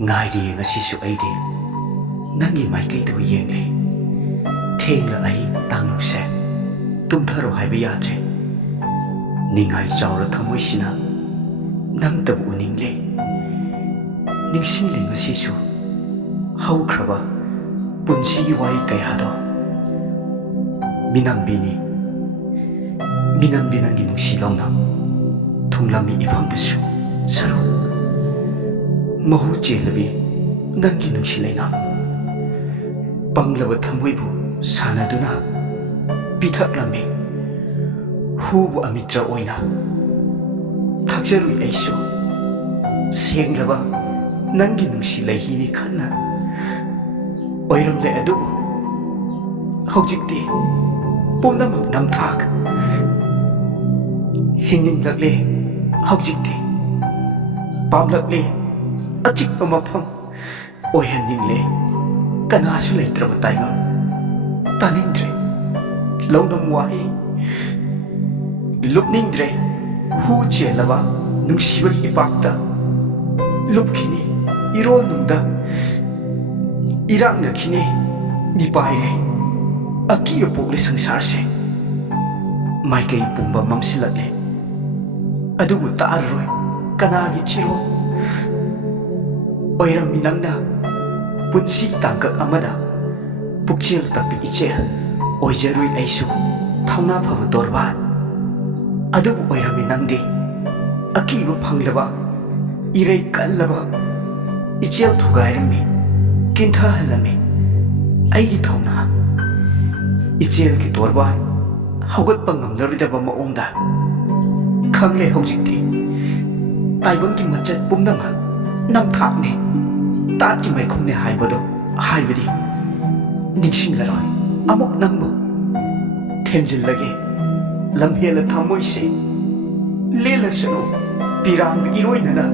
ngairi ngasisu aidi nangi maikai to yengle thengla ai tangnuse tumtharo haiba yatre ningai chawra thamoisina nang tabu uningle ningsingli ngasisu haukraba punchigi wari kayado minambini nangi nungsi launa thunglami ifamdasu saru mahu chelabi nangi nungsi laina panglaba thamoibu sanaduna pithaklami hubu amitra oina thakjarui aisu senglaba nangi nungsi laihini khanna oiramle adu hojikti pumnamak namthak hinginglakle hojikti pamlakle achikpa mafam oihanningle kanasu leitraba taimam tanindre launam wahi lupningdre hu chelaba nungsibagi ipakta lupkhini irol nungda irangna khini nipaire akiba pokle sangsar se maikai pumba mamsilakle adubu taarroi kanagi chiro oiram minangna punsi tangkak amada pukchil tapi ichel oijarui aisu thauna phaba dorban adubu oiram minangde akiba phanglaba irei kallaba ichel thugairami kintha halami aigi thauna ichel ki dorban haugat pangamlaridaba maongda khangle hojikti taibang ki machat pumnama namthakne tat ki maikhumne haibado haibadi ningsinglaroi amuk nangbo themjillage lamhela thamoise lelasano pirang iroinana